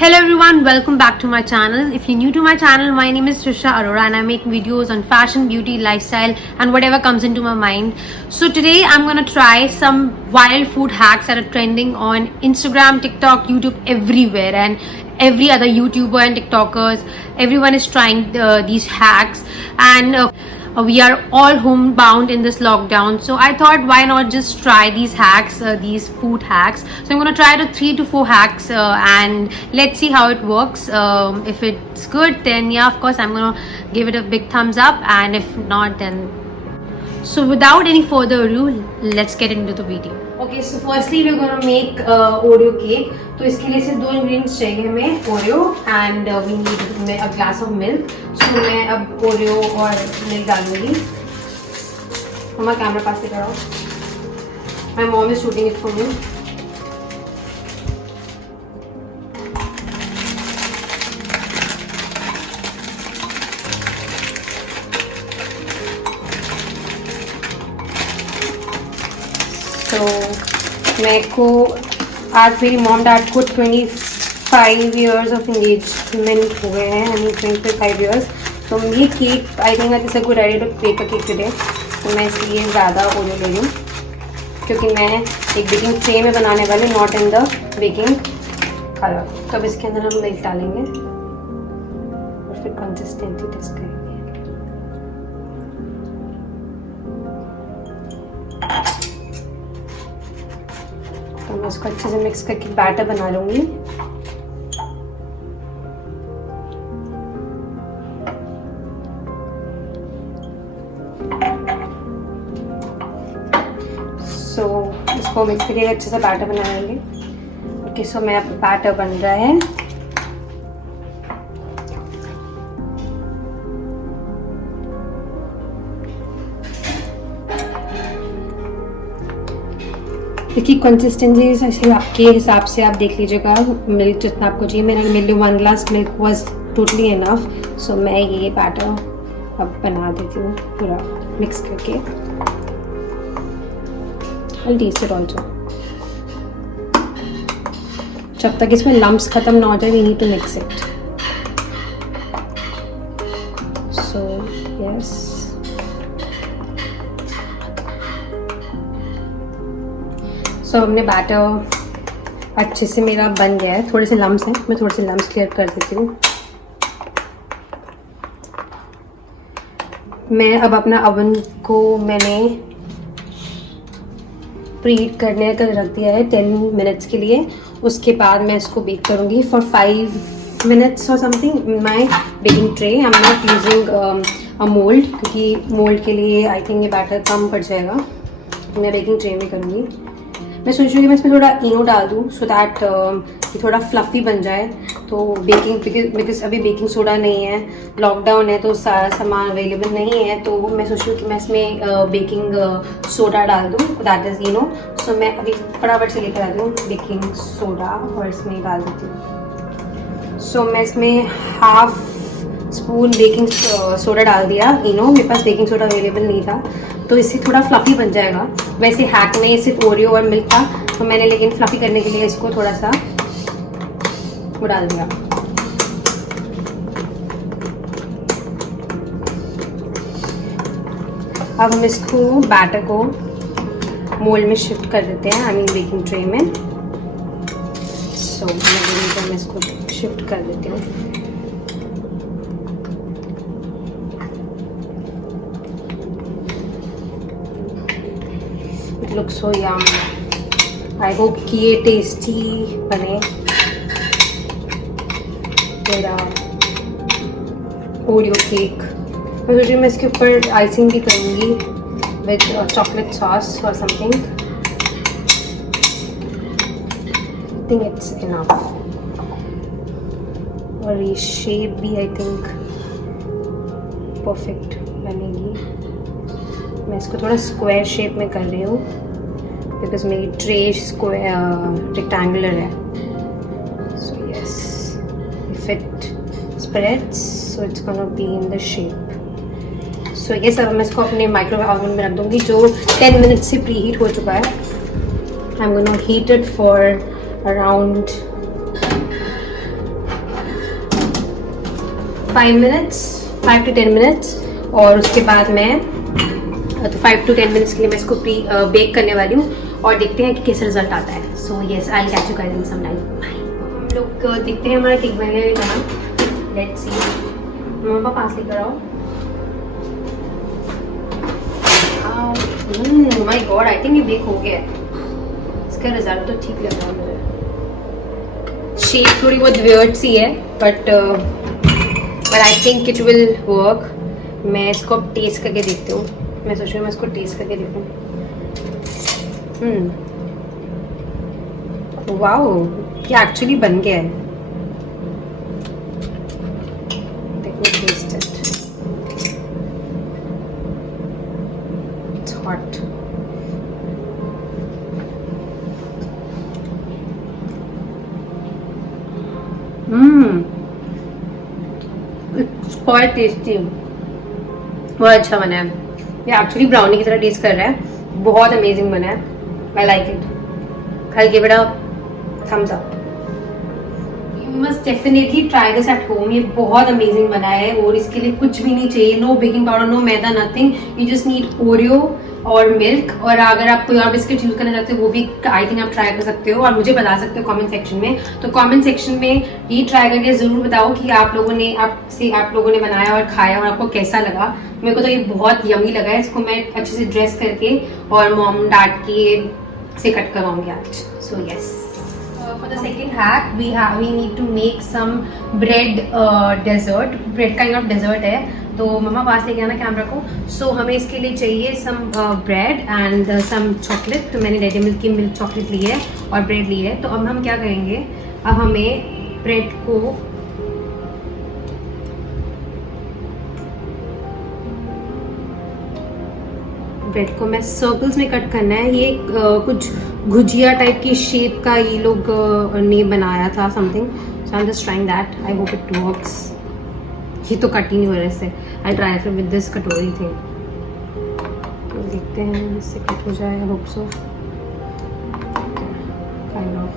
Hello everyone, welcome back to my channel. If you're new to my channel, my name is Trisha Arora and I make videos on fashion, beauty, lifestyle and whatever comes into my mind. So today I'm gonna try some wild food hacks that are trending on Instagram, TikTok, YouTube, everywhere, and every other YouTuber and TikTokers. Everyone is trying these hacks, and we are all homebound in this lockdown, so I thought why not just try these hacks, these food hacks. So I'm going to try the 3 to 4 hacks, and let's see how it works. If it's good, then yeah, of course I'm going to give it a big thumbs up, and if not, then so without any further ado, let's get into the video. Okay, so firstly we're going to make Oreo cake. तो इसके लिए सिर्फ 2 ingredients चाहिए हमें, Oreo and we need a glass of milk. So मैं अब Oreo और milk डालूंगी. मम्मा कैमरा पास से कराओ. My mom is shooting it for me. तो मेरे को आज मेरी मॉम डैड को 25 years of engagement हो गए हैं. I mean 25 years. तो ये cake I think it's a good idea to bake a cake today. तो मैं इसलिए ज़्यादा ओरियो ले रही हूँ क्योंकि मैं एक बेकिंग ट्रे में बनाने वाली, not in the baking colour. तो अब इसके अंदर हम मिल्क डालेंगे और फिर कंसिस्टेंसी टेस्ट करेंगे. तो मैं इसको अच्छे से मिक्स करके बैटर बना लूँगी. सो इसको मिक्स करके अच्छे से बैटर बना लेंगे. ओके, सो मैं अब बैटर बन रहा है. इसकी कंसिस्टेंसी ऐसे आपके हिसाब से आप देख लीजिएगा, मिल्क जितना आपको चाहिए. मेरा milk 1 glass milk was totally enough. So मैं ये बैटर अब बना देती हूँ पूरा मिक्स करके. I'll taste it also. जब तक इसमें लम्प्स खत्म ना हो जाए, we need to mix it. So yes. So हमने बैटर अच्छे से मेरा बन गया है. थोड़े से लम्प्स हैं, मैं थोड़े से लम्प्स क्लियर कर देती हूँ. मैं अब अपना ओवन को मैंने प्रीहीट करने का रख दिया है 10 minutes के लिए. उसके बाद मैं इसको बेक करूँगी फॉर 5 minutes और something. My baking tray, I am not using a mould क्योंकि मोल्ड के लिए आई थिंक ये बैटर कम पड़ जाएगा. मैं बेकिंग ट्रे में करूँगी. मैं सोच रही हूँ कि मैं इसमें थोड़ा इनो डाल दूँ सो दैट ये थोड़ा फ्लफ़ी बन जाए. तो बेकिंग बिकॉज अभी बेकिंग सोडा नहीं है, लॉकडाउन है, तो सारा सामान अवेलेबल नहीं है. तो मैं सोच रही हूँ कि मैं इसमें बेकिंग सोडा डाल दूँ, दैट इज़ इनो. सो मैं अभी फटाफट से लेकर आती हूँ बेकिंग सोडा और इसमें डाल देती हूँ. सो मैं इसमें हाफ स्पून बेकिंग सोडा डाल दिया, इनो. मेरे पास बेकिंग सोडा अवेलेबल नहीं था तो इससे थोड़ा फ्लफ़ी बन जाएगा. वैसे हैक में सिर्फ ओरियो और मिल्क था, तो मैंने लेकिन फ्लफ़ी करने के लिए इसको थोड़ा सा वो डाल दिया. अब हम इसको बैटर को मोल्ड में शिफ्ट कर देते हैं, आई मीन बेकिंग ट्रे में. सो मैं इसको शिफ्ट कर देती हूँ. It looks so yum. I hope कि ये टेस्टी बने मेरा ओरियो केक. मैं सोच रही हूँ मैं इसके ऊपर आइसिंग भी करूँगी विद चॉकलेट सॉस और something. I think it's enough. और ये शेप भी आई थिंक परफेक्ट बनेगी. मैं इसको थोड़ा स्क्वायर शेप में कर रही हूँ बिकॉज मेरी ट्रे स्क्वायर रेक्टेंगुलर है. So yes, if it spreads so it's gonna be in the shape. So ये सब मैं इसको अपने माइक्रोवेव ओवन में रख दूँगी जो 10 minutes से प्री हीट हो चुका है. I'm gonna heat it for around 5 to 10 minutes, और उसके बाद मैं तो 5 to 10 मिनट्स के लिए मैं इसको बेक करने वाली हूँ और देखते हैं कि कैसा रिजल्ट आता है. So yes, I will catch you guys in some time. हम लोग देखते हैं हमारा केक बनेगा कहाँ. Let's see. मम्मा पास लेकर आओ. माय गॉड, आई थिंक ये बेक हो गया है. इसका रिजल्ट तो ठीक लग रहा है मुझे. शेप थोड़ी बहुत वियर्ड सी है, but I think it will work. मैं इसको अब टेस्ट करके देखती हूँ. मैं सोच रही हूँ मैं इसको टेस्ट करके देखूँ. वाओ, ये एक्चुअली बन गया है. Taste it. It's hot. It's quite tasty. बहुत अच्छा बना है. ये एक्चुअली ब्राउनी की तरह टेस्ट कर रहा है. बहुत अमेजिंग बना है. I like it. खाई के बेटा thumbs up. You must definitely try this at home. ये बहुत अमेजिंग बना है और इसके लिए कुछ भी नहीं चाहिए. No baking powder, no maida, nothing. You just need Oreo और मिल्क. और अगर आप कोई और बिस्किट यूज करना चाहते हो वो भी आई थिंक आप ट्राई कर सकते हो और मुझे बता सकते हो कमेंट सेक्शन में. तो कमेंट सेक्शन में ये ट्राई करके जरूर बताओ कि आप लोगों ने बनाया और खाया और आपको कैसा लगा. मेरे को तो ये बहुत यमी लगा है. इसको मैं अच्छे से ड्रेस करके और मॉम डैड के से कट करवाऊंगी आज. So yes, for the second hack we need to make some bread dessert. bread kind of dessert है. तो मम्मा पास लेके आना कैमरा को. सो हमें इसके लिए चाहिए some bread and some chocolate. तो मैंने डेयरी मिल्क की मिल्क चॉकलेट ली है और ब्रेड ली है. तो अब हम क्या करेंगे, अब हमें ब्रेड को मैं सर्कल्स में कट करना है. ये कुछ गुजिया टाइप की शेप का ये लोग ने बनाया था something. So I am just trying that. I hope it works. ये तो कट ही नहीं हो रहा है इससे. I try it with this कटोरी थी. तो देखते हैं इससे कट हो जाए. I hope so. Kind of.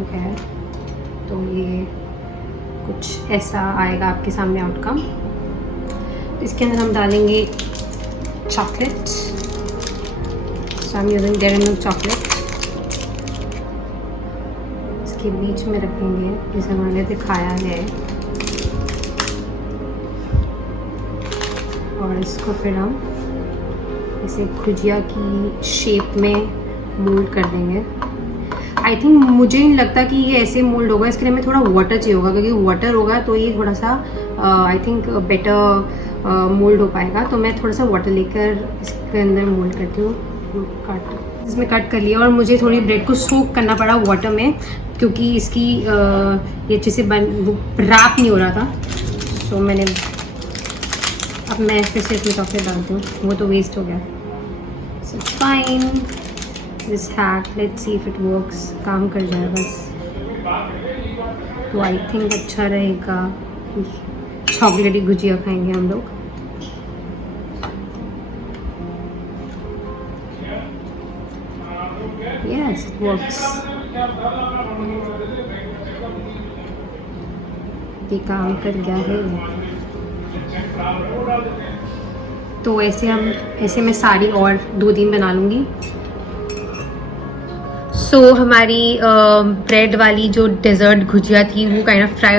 Okay, तो ये कुछ ऐसा आएगा आपके सामने आउटकम. इसके अंदर हम डालेंगे chocolate. So I am using dairy milk chocolate. इसके बीच में रखेंगे जैसे मैंने दिखाया है और इसको फिर हम इसे गुजिया की शेप में मोल्ड कर देंगे. आई थिंक मुझे नहीं लगता कि ये ऐसे मोल्ड होगा. इसके लिए हमें थोड़ा वाटर चाहिए होगा, क्योंकि वाटर होगा तो ये थोड़ा सा आई थिंक बेटर मोल्ड हो पाएगा. तो मैं थोड़ा सा वाटर लेकर इसके अंदर मोल्ड करती हूँ. कट इसमें कट कर लिया और मुझे थोड़ी ब्रेड को सोक करना पड़ा वाटर में, क्योंकि इसकी ये अच्छे से रैप नहीं हो रहा था. सो मैंने अब मैं फिर से इसमें चॉकलेट डालती हूँ. वो तो वेस्ट हो गया. So fine. This hack, let's see if it works. काम कर जाए बस. तो आई थिंक अच्छा रहेगा. चॉकलेटी गुजिया खाएंगे हम लोग. Yes, it works. ये काम कर गया है. तो ऐसे मैं सारी और 2-3 बना लूँगी. सो हमारी ब्रेड वाली जो डेजर्ट गुजिया थी वो काइंड ऑफ फ्राई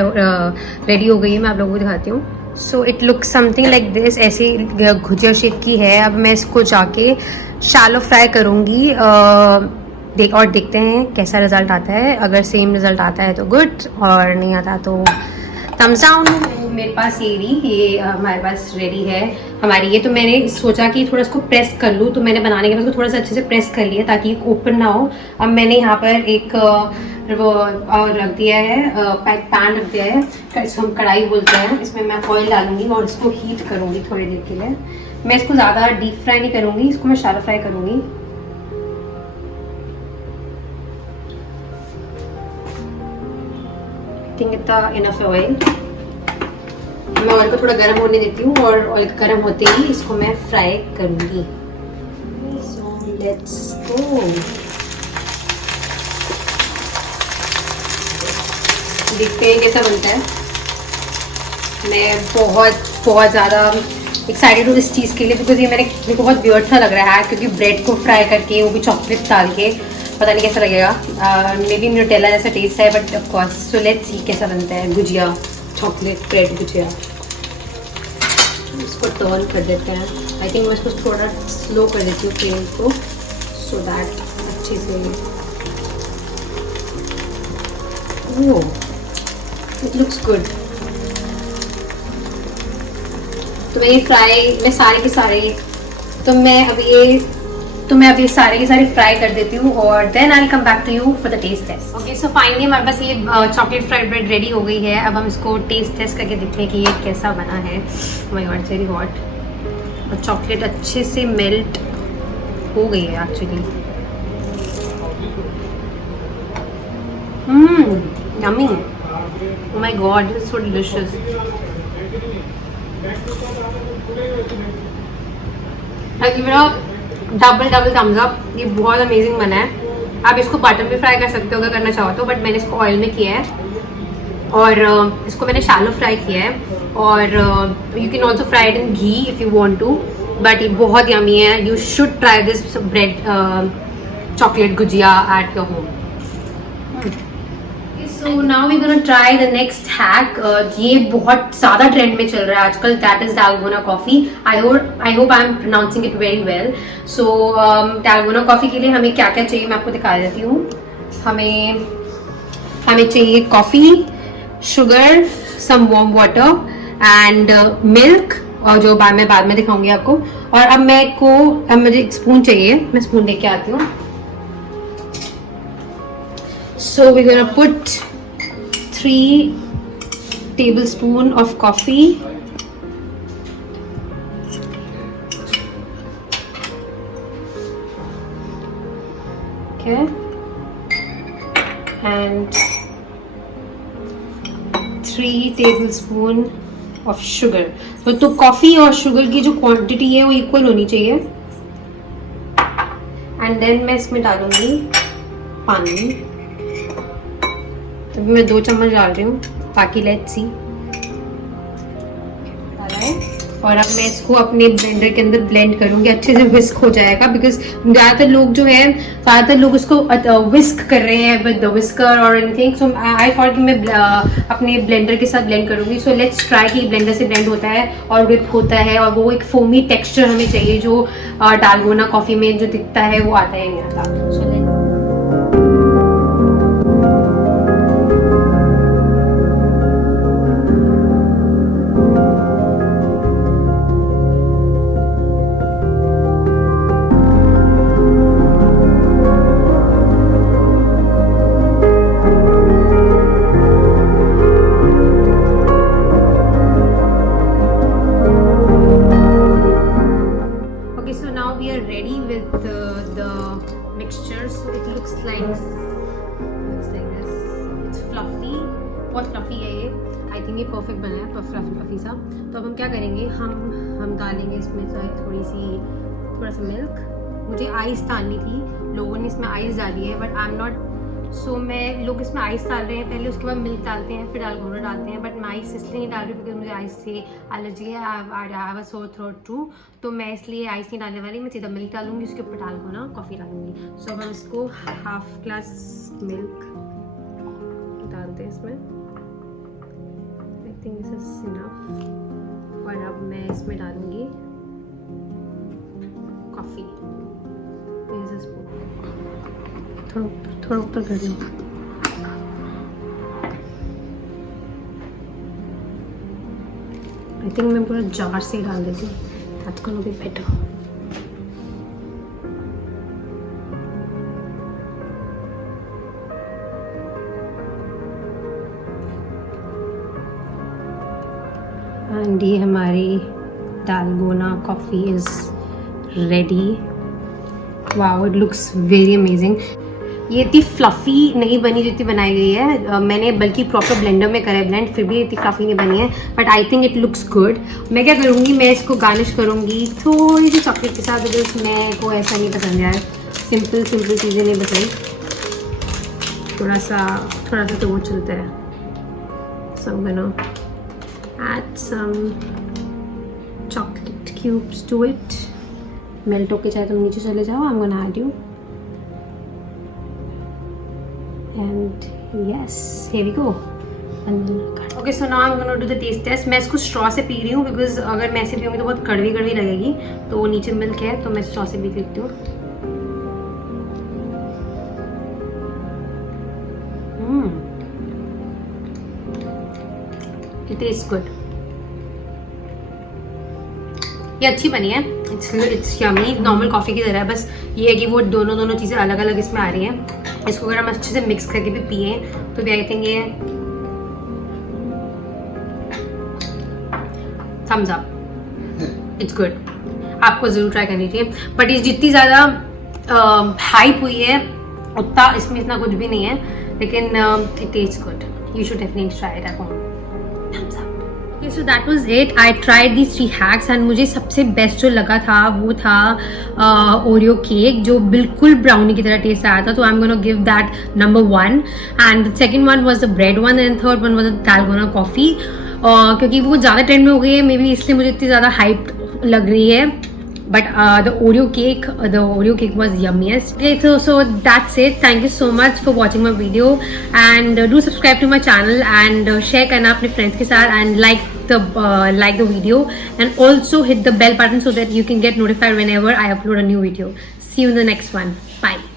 रेडी हो गई है. मैं आप लोगों को दिखाती हूँ. So it look something like this. ऐसे गुजिया शेप की है. अब मैं इसको जाके शैलो फ्राई करूँगी और देखते हैं कैसा रिजल्ट आता है. अगर सेम रिजल्ट आता है तो गुड, और नहीं आता तो थम्स डाउन. मेरे पास ये हमारे पास रेडी है हमारी ये. तो मैंने सोचा कि थोड़ा इसको प्रेस कर लूँ. तो मैंने बनाने के बाद इसको थोड़ा सा अच्छे से प्रेस कर लिया ताकि ओपन ना हो. अब मैंने यहाँ पर एक और रख दिया है, पैन रख दिया है. इसको हम कढ़ाई बोलते हैं. इसमें मैं ऑयल डालूंगी और इसको हीट करूँगी थोड़ी देर के लिए. मैं इसको ज़्यादा डीप फ्राई नहीं करूँगी, इसको मैं शैलो फ्राई करूँगी. इतना इनफ ऑयल. मैं ऑयल को थोड़ा गर्म होने देती हूँ और ऑयल गर्म होते ही इसको मैं फ्राई करूँगी. Let's go. देखते हैं कैसा बनता है। मैं बहुत ज़्यादा एक्साइटेड हूँ इस चीज़ के लिए, बिकॉज ये मेरे को बहुत वियर्ड सा लग रहा है, क्योंकि ब्रेड को फ्राई करके वो भी चॉकलेट डाल के, पता नहीं कैसा लगेगा। मे बी न्यूटेला जैसा टेस्ट है, but of course so let's see कैसा बनता है गुजिया, चॉकलेट ब्रेड गुजिया। इसको टर्न कर देते हैं। आई थिंक मैं इसको थोड़ा स्लो कर देती हूँ फ्लेम को, सो दैट अच्छे से। ओह, इट लुक्स गुड। तो मैं सारे के सारे फ्राई कर देती हूँ, और then I will come back to you for the taste test. Okay, so finally हमारे पास ये चॉकलेट फ्राइड ब्रेड रेडी हो गई है। अब हम इसको टेस्ट टेस्ट करके देखते हैं कि ये कैसा बना है। My God, very hot. और चॉकलेट अच्छे से मेल्ट हो गई है actually. Yummy. Oh my God, this is so delicious. Double thumbs up. ये बहुत अमेजिंग बना है। आप इसको बटर में फ्राई कर सकते हो अगर करना चाहो तो, बट मैंने इसको ऑयल में किया है, और इसको मैंने शैलो फ्राई किया है। और you can also fry it in ghee if you want to, but ये बहुत यमी है। You should try this bread chocolate gujiya at your home. So now we gonna try the next hack. ये बहुत ज़्यादा trend में चल रहा है आजकल, that is dalgona coffee. I hope I am pronouncing it very well. So dalgona coffee के लिए हमें क्या क्या चाहिए मैं आपको दिखा देती हूँ। हमें चाहिए coffee, sugar, some warm water and milk, और जो मैं बाद में दिखाऊंगी आपको। और अब मुझे एक स्पून चाहिए, मैं स्पून लेके आती हूँ। So we're gonna put 3 tablespoons of coffee. Okay. And 3 tablespoons of sugar. तो कॉफी और शुगर की जो क्वांटिटी है वो इक्वल होनी चाहिए। एंड देन मैं इसमें डालूंगी पानी। तो मैं 2 चम्मच डाल रही हूँ, बाकी लेट्स सी। डाला है, और अब मैं इसको अपने ब्लेंडर के अंदर ब्लेंड करूँगी, अच्छे से विस्क हो जाएगा। बिकॉज ज़्यादातर लोग इसको विस्क कर रहे हैं विद द विस्कर और एनीथिंग। सो आई थॉट कि मैं अपने ब्लेंडर के साथ ब्लेंड करूँगी। सो लेट्स ट्राई कि ब्लेंडर से ब्लेंड होता है और विप होता है, और वो एक फोमी टेक्सचर हमें चाहिए जो डालगोना कॉफ़ी में जो दिखता है वो आता है नहीं आता। सो बहुत फ्लफी है ये। आई थिंक ये परफेक्ट बना है, फ्लफी सा। तो अब हम क्या करेंगे, हम डालेंगे इसमें थोड़ा सा मिल्क। मुझे आइस डालनी थी, लोगों ने इसमें आइस डाली है, बट आई एम नॉट। सो लोग इसमें आइस डाल रहे हैं पहले, उसके बाद मिल्क डालते हैं, फिर डालगोना डालते हैं, बट मैं आइस इसलिए नहीं डाल रही बिकॉज मुझे आइस से एलर्जी है। I have a sore throat to, तो मैं इसलिए आइस नहीं डालने वाली, मैं सीधा मिल्क डालूंगी, उसके ऊपर डालगोना कॉफ़ी डालूंगी। सो अब हम इसको हाफ ग्लास मिल्क डालते हैं इसमें। I think this is enough. और अब मैं इसमें डालूंगी कॉफ़ी। थोड़ा ऊपर कर लो। आई थिंक मैं पूरा जार से डाल देती हूँ, that's gonna be better. And ये हमारी dalgona coffee is ready. Wow, it looks very amazing. ये इतनी फ्लफ़ी नहीं बनी जितनी बनाई गई है। मैंने बल्कि प्रॉपर ब्लेंडर में करा है ब्लेंड, फिर भी इतनी फ्लफ़ी नहीं बनी है, but I think it looks good. मैं क्या करूँगी, मैं इसको गार्निश करूँगी थोड़ी सी चॉकलेट के साथ, बिकॉज मैं को ऐसा नहीं पसंद यार, सिंपल चीज़ें नहीं पसंद, थोड़ा सा तो वो चलता है। So I'm gonna add some chocolate cubes to it. Melt होके चाहे तुम नीचे चले जाओ, I'm gonna add you. And yes, here we go. Okay, so now I'm gonna do the taste test. मैं इसको straw से पी रही हूँ because अगर मैं ऐसे पीऊँगी तो बहुत कड़वी लगेगी, तो वो नीचे मिल्क है तो मैं straw से पी लेती हूँ। It tastes good. ये अच्छी बनी है, इट्स यमी, नॉर्मल कॉफ़ी की तरह है, बस ये है कि वो दोनों चीज़ें अलग अलग इसमें आ रही हैं। इसको अगर हम अच्छे से मिक्स करके भी पिए तो भी आई थिंक ये थम्स अप, इट्स गुड। आपको ज़रूर ट्राई करनी चाहिए, बट ये जितनी ज़्यादा हाइप हुई है उतना इसमें इतना कुछ भी नहीं है, लेकिन it tastes good. You should definitely try it at home. Thumbs up. So that was it. I tried these 3 hacks and मुझे सबसे बेस्ट जो लगा था वो था ओरियो केक, जो बिल्कुल ब्राउनी की तरह टेस्ट आया था, तो I am gonna give that number 1, and second one was the bread one, and third one was the dalgona coffee, क्योंकि वो ज़्यादा ट्रेंड में हो गई है मे बी, इसलिए मुझे इतनी ज़्यादा हाइप लग रही है, but the Oreo cake was yummiest. Okay, so that's it. Thank you so much for watching my video, and do subscribe to my channel and share करना अपने friends के साथ, and like the video, and also hit the bell button so that you can get notified whenever I upload a new video. See you in the next one. Bye.